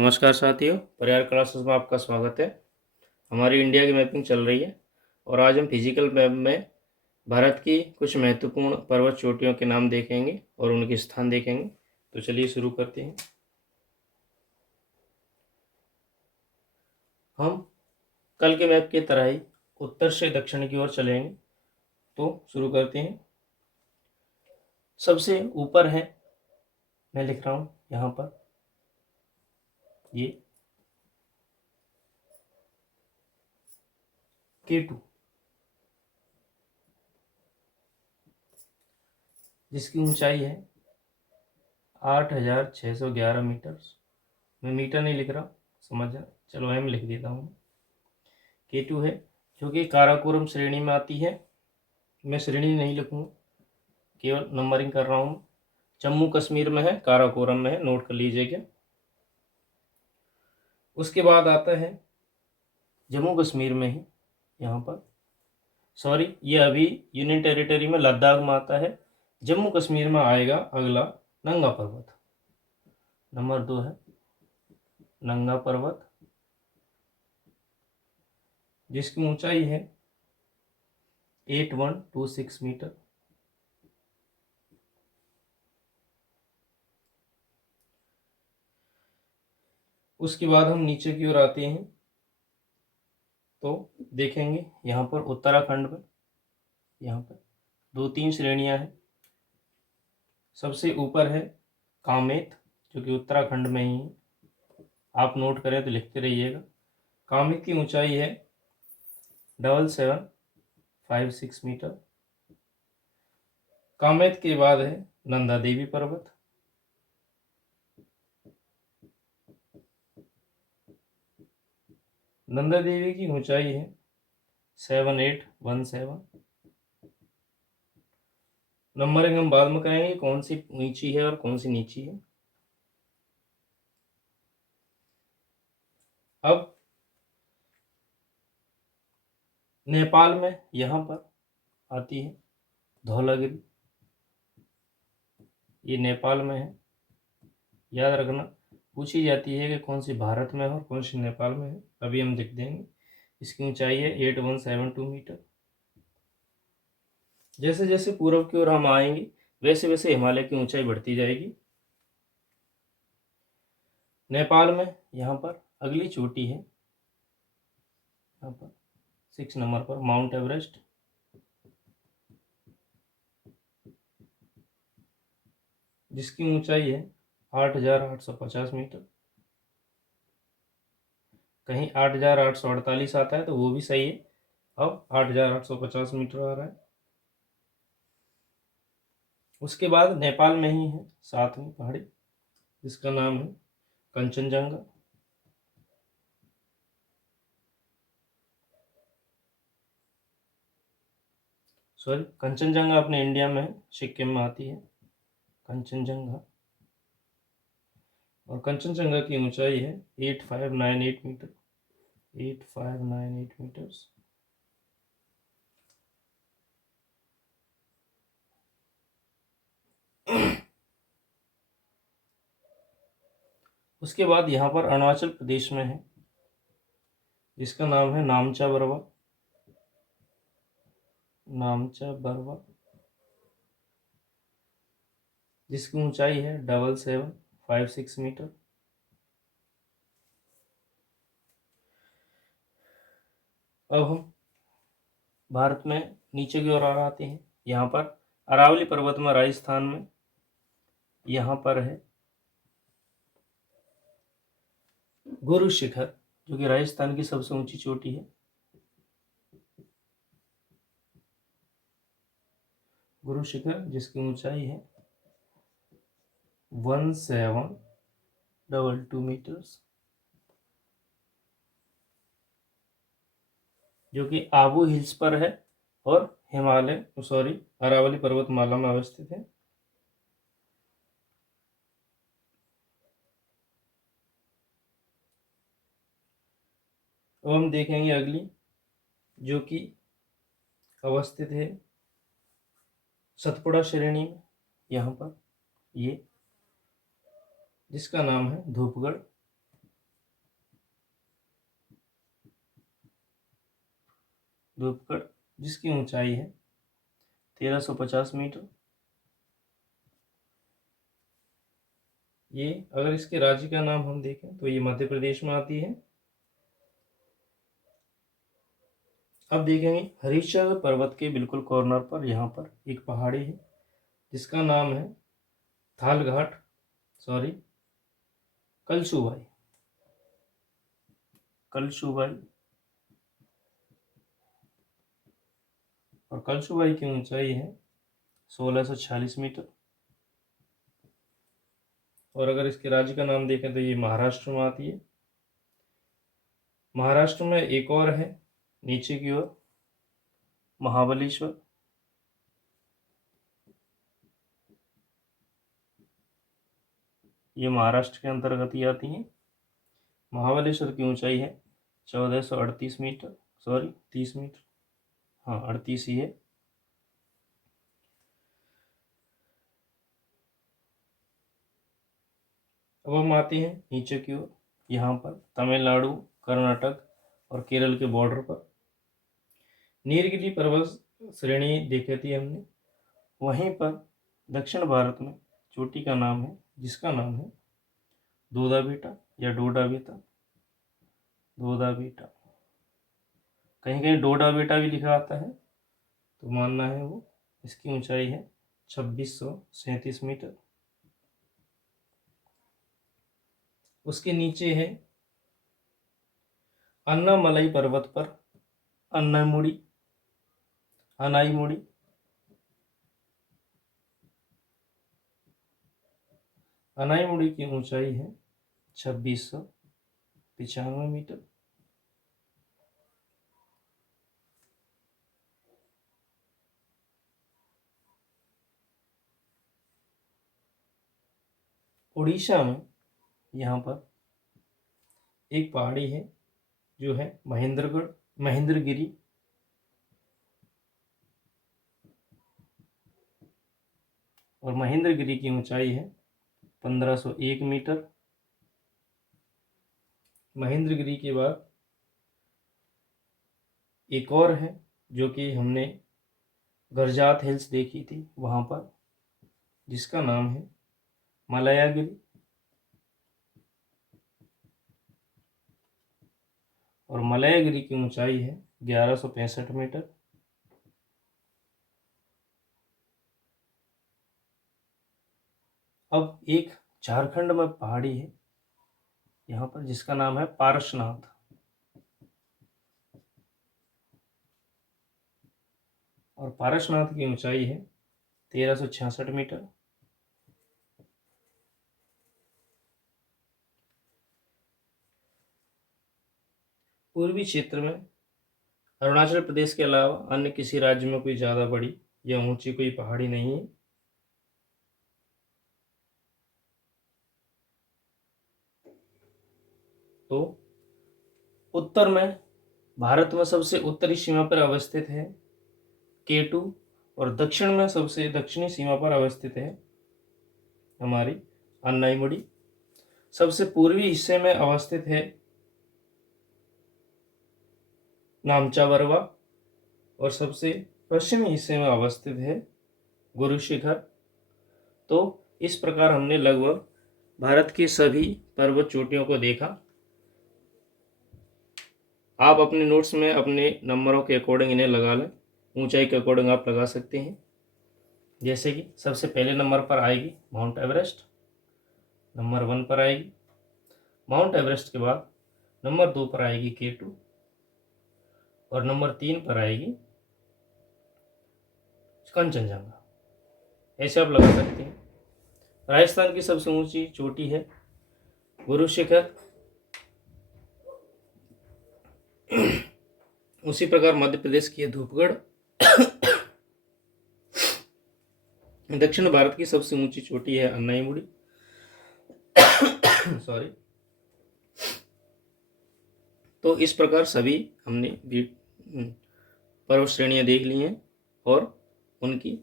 नमस्कार साथियों, परिहार क्लासेस में आपका स्वागत है। हमारी इंडिया की मैपिंग चल रही है और आज हम फिजिकल मैप में भारत की कुछ महत्वपूर्ण पर्वत चोटियों के नाम देखेंगे और उनके स्थान देखेंगे। तो चलिए शुरू करते हैं। हम कल के मैप की तरह ही उत्तर से दक्षिण की ओर चलेंगे। तो शुरू करते हैं। सबसे ऊपर है, मैं लिख रहा हूँ यहाँ पर, ये K2, जिसकी ऊंचाई है 8,611 मीटर। मैं मीटर नहीं लिख रहा, समझ जाना। चलो एम लिख देता हूँ। K2 है, जो कि काराकोरम श्रेणी में आती है। मैं श्रेणी नहीं लिखूँगा, केवल नंबरिंग कर रहा हूँ। जम्मू कश्मीर में है, काराकोरम में है, नोट कर लीजिएगा। उसके बाद आता है जम्मू कश्मीर में ही, यहाँ पर, सॉरी, ये अभी यूनियन टेरिटरी में लद्दाख में आता है। जम्मू कश्मीर में आएगा अगला नंगा पर्वत। नंबर 2 है नंगा पर्वत, जिसकी ऊंचाई है 8126 मीटर। उसके बाद हम नीचे की ओर आते हैं तो देखेंगे यहाँ पर उत्तराखंड में, यहाँ पर 2-3 श्रेणियाँ हैं। सबसे ऊपर है कामेत, जो कि उत्तराखंड में ही है। आप नोट करें तो लिखते रहिएगा। कामेत की ऊंचाई है 7756 मीटर। कामेत के बाद है नंदा देवी पर्वत, नंदा देवी की ऊंचाई है 7817। नंबरिंग हम बाद में करेंगे, कौन सी ऊंची है और कौन सी नीची है। अब नेपाल में यहाँ पर आती है धौलागिरी, ये नेपाल में है। याद रखना, पूछी जाती है कि कौन सी भारत में है और कौन सी नेपाल में है, अभी हम देख देंगे। इसकी ऊंचाई है 8172 मीटर। जैसे जैसे पूर्व की ओर हम आएंगे वैसे वैसे हिमालय की ऊंचाई बढ़ती जाएगी। नेपाल में यहाँ पर अगली चोटी है, यहाँ पर 6 नंबर पर माउंट एवरेस्ट, जिसकी ऊंचाई है 8,850 मीटर। कहीं 8,848 आता है तो वो भी सही है। अब 8,850 मीटर आ रहा है। उसके बाद नेपाल में ही है 7वीं पहाड़ी, जिसका नाम है कंचनजंगा। सॉरी, कंचनजंगा अपने इंडिया में है, सिक्किम में आती है कंचनजंगा। और कंचनजंगा की ऊंचाई है 8598 मीटर, 8598 मीटर्स। उसके बाद यहाँ पर अरुणाचल प्रदेश में है, जिसका नाम है नामचा बरवा, नामचा बरवा, जिसकी ऊंचाई है 7756 मीटर। अब हम भारत में नीचे की ओर आ आते हैं। यहाँ पर अरावली पर्वत में, राजस्थान में, यहाँ पर है गुरु शिखर, जो कि राजस्थान की सबसे ऊंची चोटी है। गुरु शिखर, जिसकी ऊंचाई है 1722 मीटर्स, जो कि आबू हिल्स पर है और हिमालय, सॉरी, अरावली पर्वतमाला में अवस्थित है। अब हम देखेंगे अगली, जो कि अवस्थित है सतपुड़ा श्रेणी में, यहाँ पर, ये, जिसका नाम है धूपगढ़। धूपगढ़, जिसकी ऊंचाई है 1350 मीटर। ये अगर इसके राज्य का नाम हम देखें तो ये मध्य प्रदेश में आती है। अब देखेंगे हरिश्चंद्र पर्वत के बिल्कुल कॉर्नर पर यहाँ पर एक पहाड़ी है जिसका नाम है कलशुबाई। और कलशुबाई की ऊंचाई है 1646 मीटर। और अगर इसके राज्य का नाम देखें तो ये महाराष्ट्र में आती है। महाराष्ट्र में एक और है नीचे की ओर, महाबलेश्वर। ये महाराष्ट्र के अंतर्गत ही आती है। महाबलेश्वर की ऊंचाई है 1438 मीटर, 30 मीटर, हाँ 38 ही है। अब हम आते हैं नीचे की ओर, यहाँ पर तमिलनाडु, कर्नाटक और केरल के बॉर्डर पर नीलगिरी पर्वत श्रेणी देखी थी हमने। वहीं पर दक्षिण भारत में चोटी का नाम है जिसका नाम है दोदा बेटा या डोडा बेटा। कहीं कहीं डोडा बेटा भी लिखा आता है, तो मानना है वो। इसकी ऊंचाई है 2637 मीटर। उसके नीचे है अन्नामलाई पर्वत पर अनाईमुड़ी की ऊंचाई है 2695 मीटर। उड़ीसा में यहाँ पर एक पहाड़ी है जो है महेंद्रगिरी। और महेंद्रगिरी की ऊंचाई है 1501 मीटर। महेंद्रगिरी के बाद एक और है जो कि हमने गरजात हिल्स देखी थी वहाँ पर, जिसका नाम है मलयागिरी। और मलयागिरी की ऊंचाई है 1165 मीटर। अब एक झारखंड में पहाड़ी है यहाँ पर जिसका नाम है पारसनाथ। और पारसनाथ की ऊंचाई है 1366 मीटर। पूर्वी क्षेत्र में अरुणाचल प्रदेश के अलावा अन्य किसी राज्य में कोई ज़्यादा बड़ी या ऊंची कोई पहाड़ी नहीं है। तो उत्तर में भारत में सबसे उत्तरी सीमा पर अवस्थित है K2, और दक्षिण में सबसे दक्षिणी सीमा पर अवस्थित है हमारी अन्नाईमुड़ी। सबसे पूर्वी हिस्से में अवस्थित है नामचाबरवा, और सबसे पश्चिमी हिस्से में अवस्थित है गुरु शिखर। तो इस प्रकार हमने लगभग भारत की सभी पर्वत चोटियों को देखा। आप अपने नोट्स में अपने नंबरों के अकॉर्डिंग इन्हें लगा लें, ऊंचाई के अकॉर्डिंग आप लगा सकते हैं। जैसे कि सबसे पहले नंबर पर आएगी माउंट एवरेस्ट, नंबर 1 पर आएगी। माउंट एवरेस्ट के बाद नंबर 2 पर आएगी K2, और नंबर 3 पर आएगी कंचनजंगा। ऐसे आप लगा सकते हैं। राजस्थान की सबसे ऊंची चोटी है गुरु शिखर। उसी प्रकार मध्य प्रदेश की है धूपगढ़। दक्षिण भारत की सबसे ऊंची चोटी है अन्नाईमुड़ी। सॉरी। तो इस प्रकार सभी हमने पर्वत श्रेणियां देख ली हैं और उनकी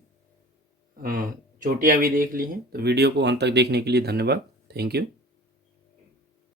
चोटियां भी देख ली हैं। तो वीडियो को अंत तक देखने के लिए धन्यवाद। Thank you.